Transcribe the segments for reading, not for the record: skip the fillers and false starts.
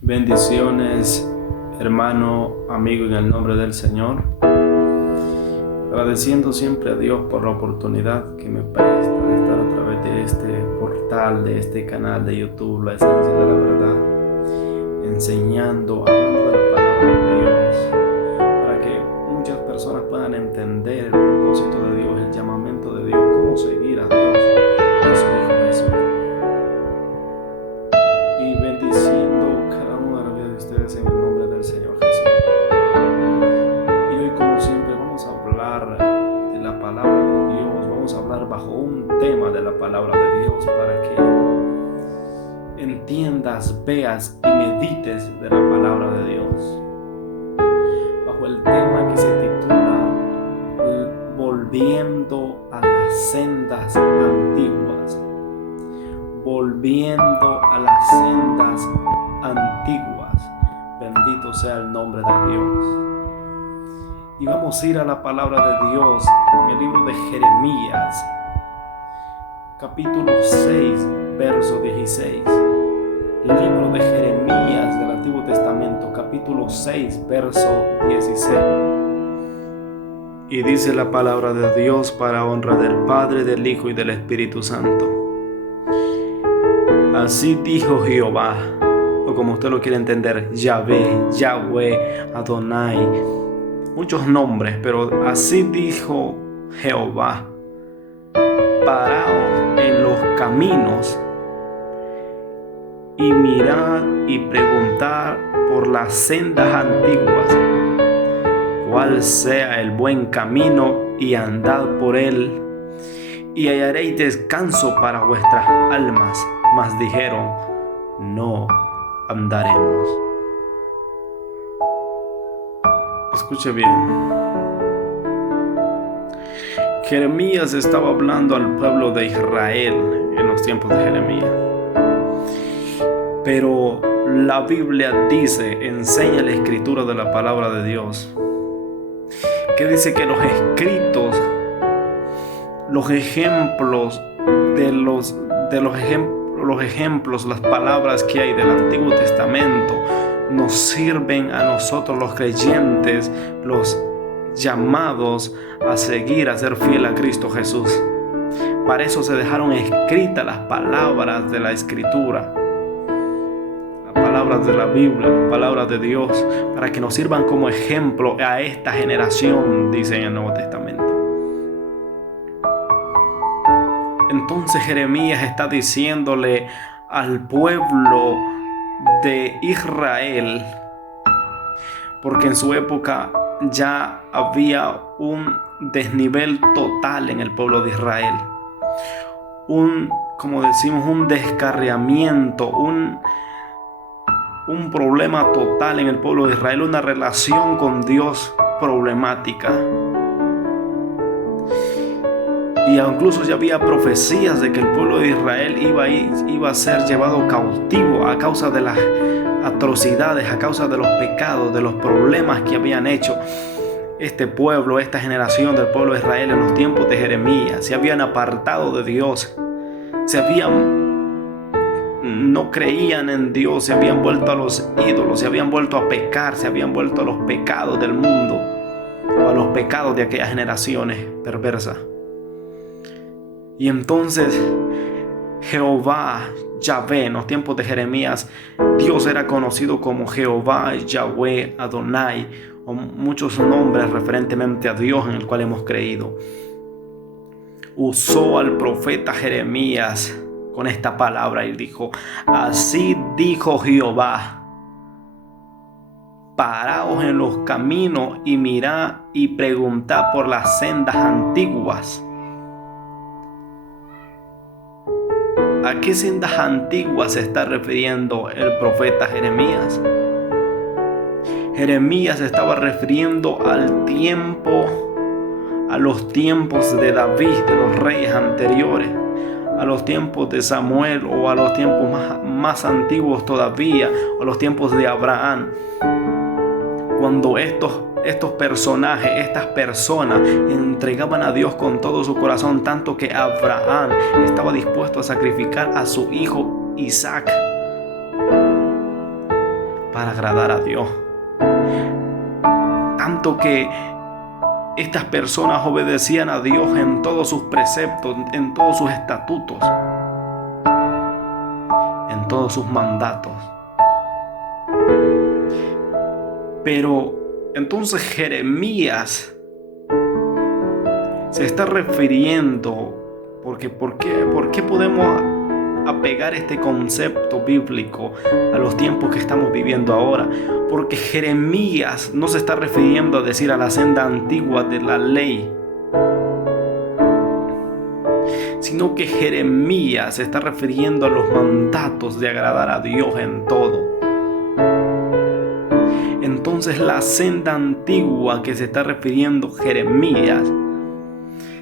Bendiciones, hermano, amigo, en el nombre del Señor. Agradeciendo siempre a Dios por la oportunidad que me presta de estar a través de este portal, de este canal de YouTube, La Esencia de la Verdad, enseñando, hablando de la palabra de Dios, para que muchas personas puedan entender el propósito de Dios, el llamamiento de Dios, cómo seguir a Dios y a su Hijo Jesús. Y bendiciendo cada una de las vidas de ustedes en el nombre del Señor Jesús. Y hoy, como siempre, vamos a hablar de la palabra de Dios. Vamos a hablar bajo un tema de la palabra de Dios para que entiendas, veas y medites de la palabra de Dios. Bajo el tema que se titula Volviendo a las sendas antiguas. Volviendo a las sendas antiguas. Bendito sea el nombre de Dios. Y vamos a ir a la palabra de Dios en el libro de Jeremías, capítulo 6, verso 16. El libro de Jeremías del Antiguo Testamento, capítulo 6, verso 16. Y dice la palabra de Dios para honra del Padre, del Hijo y del Espíritu Santo. Así dijo Jehová, o como usted lo quiere entender, Yahvé, Yahweh, Adonai, muchos nombres, pero así dijo Jehová: paraos en los caminos y mirad y preguntad por las sendas antiguas, cuál sea el buen camino, y andad por él, y hallaréis descanso para vuestras almas. Mas dijeron: no andaremos. Escuche bien. Jeremías estaba hablando al pueblo de Israel en los tiempos de Jeremías. Pero la Biblia dice, enseña la escritura de la palabra de Dios, que dice que los escritos, los ejemplos, las palabras que hay del Antiguo Testamento nos sirven a nosotros los creyentes, los llamados a seguir, a ser fiel a Cristo Jesús. Para eso se dejaron escritas las palabras de la Escritura, las palabras de la Biblia, las palabras de Dios, para que nos sirvan como ejemplo a esta generación, dice en el Nuevo Testamento. Entonces Jeremías está diciéndole al pueblo de Israel, porque en su época ya había un desnivel total en el pueblo de Israel, como decimos, un descarriamiento, un problema total en el pueblo de Israel, una relación con Dios problemática. Y incluso ya había profecías de que el pueblo de Israel iba a ser llevado cautivo a causa de las atrocidades, a causa de los pecados, de los problemas que habían hecho este pueblo, esta generación del pueblo de Israel en los tiempos de Jeremías. Se habían apartado de Dios, no creían en Dios, se habían vuelto a los ídolos, se habían vuelto a pecar, se habían vuelto a los pecados del mundo o a los pecados de aquellas generaciones perversas. Y entonces Jehová, Yahvé, en los tiempos de Jeremías, Dios era conocido como Jehová, Yahweh, Adonai, o muchos nombres referentemente a Dios en el cual hemos creído. Usó al profeta Jeremías con esta palabra y dijo: así dijo Jehová, paraos en los caminos y mirad y preguntad por las sendas antiguas. ¿A qué sendas antiguas se está refiriendo el profeta Jeremías? Jeremías se estaba refiriendo a los tiempos de David, de los reyes anteriores, a los tiempos de Samuel, o a los tiempos más antiguos todavía, o a los tiempos de Abraham, cuando estos personajes, estas personas entregaban a Dios con todo su corazón, tanto que Abraham estaba dispuesto a sacrificar a su hijo Isaac. para agradar a Dios. Tanto que estas personas obedecían a Dios en todos sus preceptos, en todos sus estatutos, en todos sus mandatos. Pero entonces Jeremías se está refiriendo, porque ¿por qué podemos apegar este concepto bíblico a los tiempos que estamos viviendo ahora? Porque Jeremías no se está refiriendo a decir a la senda antigua de la ley, sino que Jeremías se está refiriendo a los mandatos de agradar a Dios en todo. Entonces la senda antigua que se está refiriendo Jeremías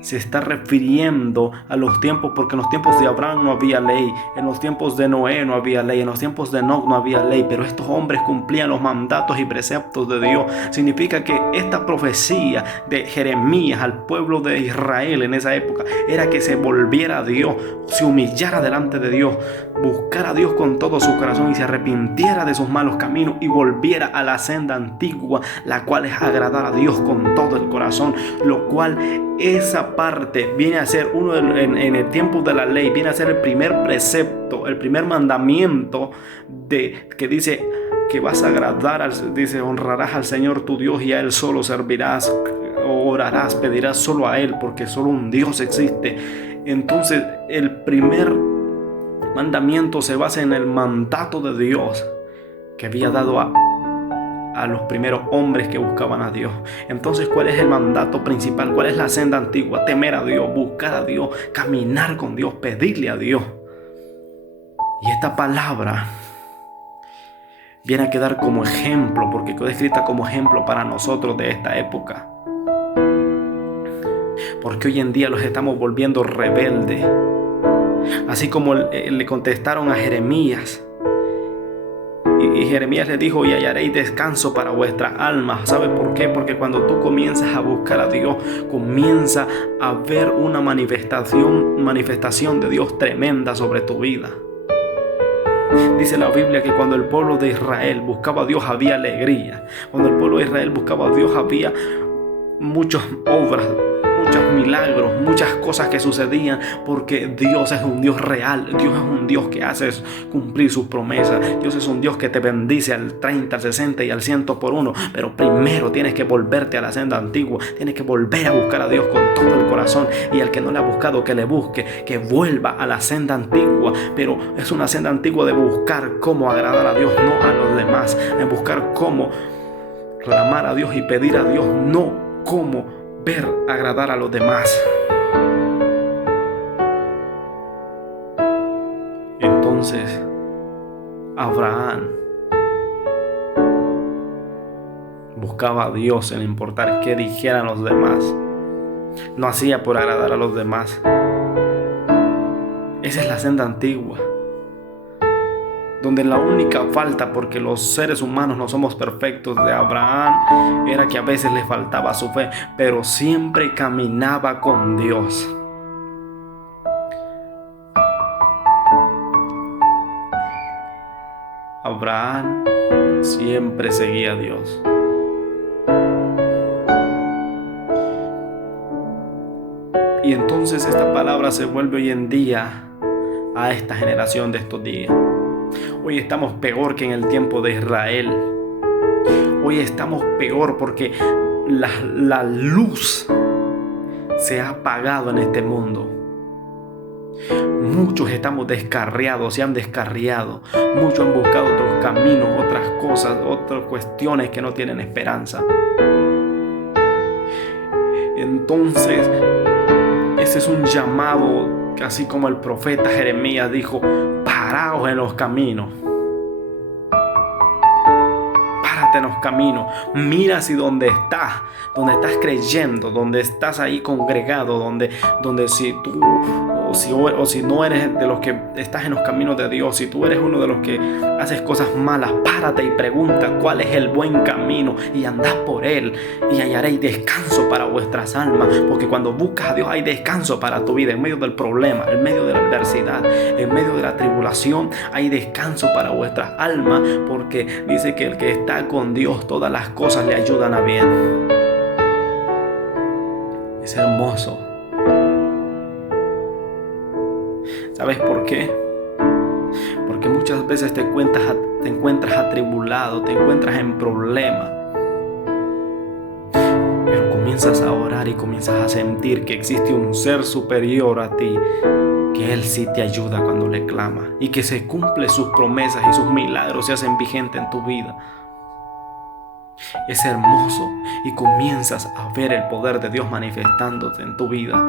se está refiriendo a los tiempos, porque en los tiempos de Abraham no había ley, en los tiempos de Noé no había ley, en los tiempos de Enoc no había ley, pero estos hombres cumplían los mandatos y preceptos de Dios. Significa que esta profecía de Jeremías al pueblo de Israel en esa época era que se volviera a Dios, se humillara delante de Dios, buscara a Dios con todo su corazón y se arrepintiera de sus malos caminos y volviera a la senda antigua, la cual es agradar a Dios con todo el corazón, lo cual esa parte viene a ser en el tiempo de la ley, viene a ser el primer precepto, el primer mandamiento que dice que vas a agradar, dice honrarás al Señor tu Dios y a Él solo servirás, orarás, pedirás solo a Él, porque solo un Dios existe. Entonces el primer mandamiento se basa en el mandato de Dios que había dado a los primeros hombres que buscaban a Dios. Entonces, ¿cuál es el mandato principal? ¿Cuál es la senda antigua? Temer a Dios, buscar a Dios, caminar con Dios, pedirle a Dios. Y esta palabra viene a quedar como ejemplo, porque quedó escrita como ejemplo para nosotros de esta época. Porque hoy en día los estamos volviendo rebeldes. Así como le contestaron a Jeremías. Y Jeremías le dijo: y hallaréis descanso para vuestra alma. ¿Sabe por qué? Porque cuando tú comienzas a buscar a Dios, comienza a ver una manifestación de Dios tremenda sobre tu vida. Dice la Biblia que cuando el pueblo de Israel buscaba a Dios había alegría. Cuando el pueblo de Israel buscaba a Dios había muchas obras, muchos milagros, muchas cosas que sucedían, porque Dios es un Dios real. Dios es un Dios que hace cumplir sus promesas. Dios es un Dios que te bendice al 30, al 60 y al 100 por uno. Pero primero tienes que volverte a la senda antigua. Tienes que volver a buscar a Dios con todo el corazón. Y al que no le ha buscado, que le busque, que vuelva a la senda antigua. Pero es una senda antigua de buscar cómo agradar a Dios, no a los demás. De buscar cómo clamar a Dios y pedir a Dios, no cómo ver agradar a los demás. Entonces Abraham buscaba a Dios sin importar qué dijeran los demás. No hacía por agradar a los demás. Esa es la senda antigua, donde la única falta, porque los seres humanos no somos perfectos, de Abraham era que a veces le faltaba su fe, pero siempre caminaba con Dios. Abraham siempre seguía a Dios. Y entonces esta palabra se vuelve hoy en día a esta generación de estos días. Hoy estamos peor que en el tiempo de Israel. Hoy estamos peor porque la luz se ha apagado en este mundo. Muchos estamos descarriados, se han descarriado. Muchos han buscado otros caminos, otras cosas, otras cuestiones que no tienen esperanza. Entonces, ese es un llamado, así como el profeta Jeremías dijo: paraos en los caminos. Párate en los caminos. Mira si donde estás creyendo, donde estás ahí congregado, donde si tú o si no eres de los que estás en los caminos de Dios, si tú eres uno de los que haces cosas malas, párate y pregunta cuál es el buen camino y andad por él y hallaréis descanso para vuestras almas, porque cuando buscas a Dios hay descanso para tu vida en medio del problema, en medio de la adversidad, en medio de la tribulación hay descanso para vuestras almas, porque dice que el que está con Dios todas las cosas le ayudan a bien. Es hermoso. ¿Sabes por qué? Porque muchas veces te encuentras atribulado, te encuentras en problemas. Pero comienzas a orar y comienzas a sentir que existe un ser superior a ti, que Él sí te ayuda cuando le clamas y que se cumple sus promesas y sus milagros se hacen vigentes en tu vida. Es hermoso y comienzas a ver el poder de Dios manifestándote en tu vida.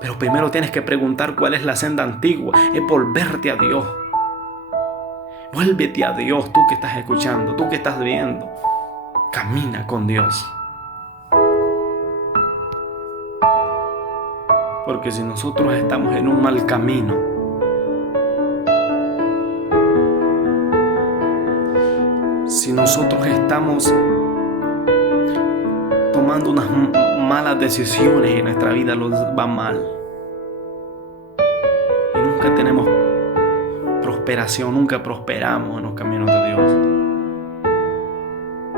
Pero primero tienes que preguntar cuál es la senda antigua. Es volverte a Dios. Vuélvete a Dios, tú que estás escuchando, tú que estás viendo. Camina con Dios. Porque si nosotros estamos en un mal camino, si nosotros estamos tomando unas malas decisiones en nuestra vida, nos va mal. Y nunca tenemos prosperación, nunca prosperamos en los caminos de Dios.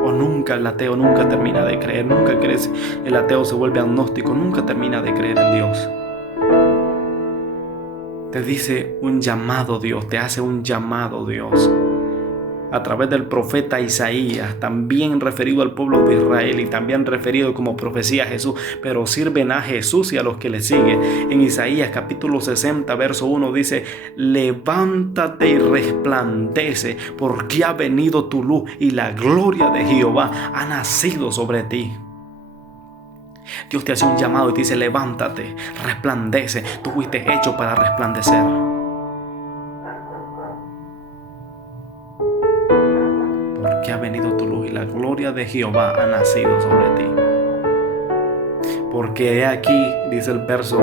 O nunca el ateo nunca termina de creer, nunca crece, el ateo se vuelve agnóstico, nunca termina de creer en Dios. Te dice un llamado Dios, te hace un llamado Dios. A través del profeta Isaías, también referido al pueblo de Israel y también referido como profecía a Jesús, pero sirven a Jesús y a los que le siguen. En Isaías capítulo 60, verso 1 dice: levántate y resplandece, porque ha venido tu luz y la gloria de Jehová ha nacido sobre ti. Dios te hace un llamado y te dice: levántate, resplandece, tú fuiste hecho para resplandecer. Que ha venido tu luz y la gloria de Jehová ha nacido sobre ti. Porque he aquí, dice el verso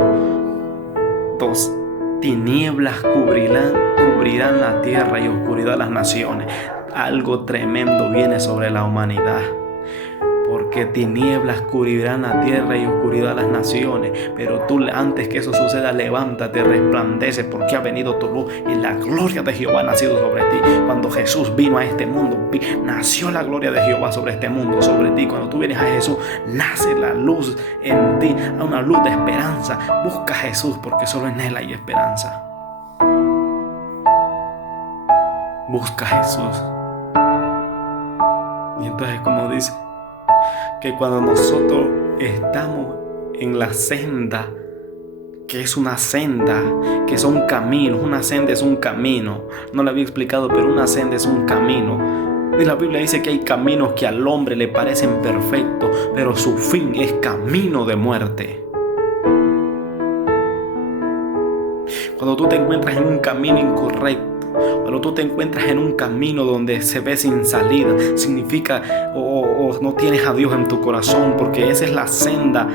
2, tinieblas cubrirán la tierra y oscuridad las naciones. Algo tremendo viene sobre la humanidad. Porque tinieblas cubrirán la tierra y oscuridad las naciones. Pero tú, antes que eso suceda, levántate, resplandece, porque ha venido tu luz y la gloria de Jehová ha nacido sobre ti. Cuando Jesús vino a este mundo, nació la gloria de Jehová sobre este mundo, sobre ti. Cuando tú vienes a Jesús, nace la luz en ti, una luz de esperanza. Busca a Jesús, porque solo en Él hay esperanza. Busca a Jesús. Y entonces, como dice, que cuando nosotros estamos en la senda, que es una senda, que son caminos, una senda es un camino, no lo había explicado, pero una senda es un camino. Y la Biblia dice que hay caminos que al hombre le parecen perfectos, pero su fin es camino de muerte. Cuando tú te encuentras en un camino incorrecto, cuando tú te encuentras en un camino donde se ve sin salida, significa o no tienes a Dios en tu corazón, porque esa es la senda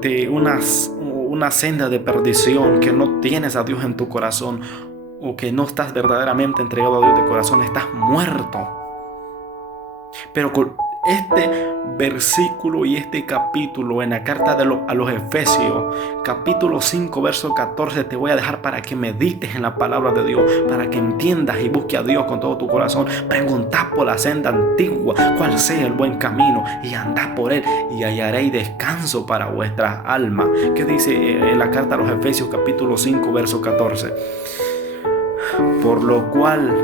de una senda de perdición, que no tienes a Dios en tu corazón, o que no estás verdaderamente entregado a Dios de corazón, estás muerto. Pero con este versículo y este capítulo en la carta a los Efesios, capítulo 5, verso 14, te voy a dejar para que medites en la palabra de Dios, para que entiendas y busques a Dios con todo tu corazón. Preguntad por la senda antigua, cuál sea el buen camino, y andad por él, y hallaréis descanso para vuestras almas. ¿Qué dice en la carta a los Efesios, capítulo 5, verso 14? Por lo cual,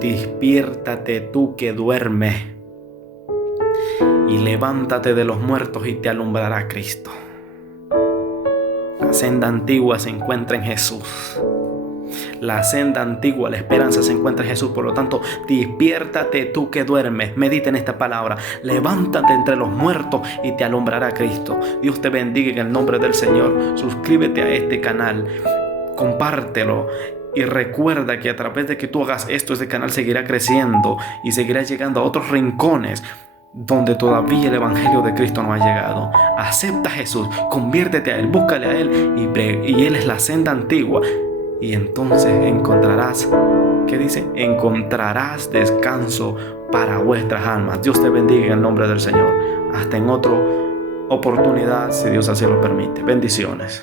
despiértate tú que duermes, y levántate de los muertos y te alumbrará Cristo. La senda antigua se encuentra en Jesús. La senda antigua, la esperanza se encuentra en Jesús. Por lo tanto, despiértate tú que duermes. Medita en esta palabra. Levántate entre los muertos y te alumbrará Cristo. Dios te bendiga en el nombre del Señor. Suscríbete a este canal. Compártelo. Y recuerda que a través de que tú hagas esto, este canal seguirá creciendo y seguirá llegando a otros rincones donde todavía el Evangelio de Cristo no ha llegado. Acepta a Jesús, conviértete a Él, búscale a Él y Él es la senda antigua. Y entonces encontrarás, ¿qué dice? Encontrarás descanso para vuestras almas. Dios te bendiga en el nombre del Señor. Hasta en otra oportunidad, si Dios así lo permite. Bendiciones.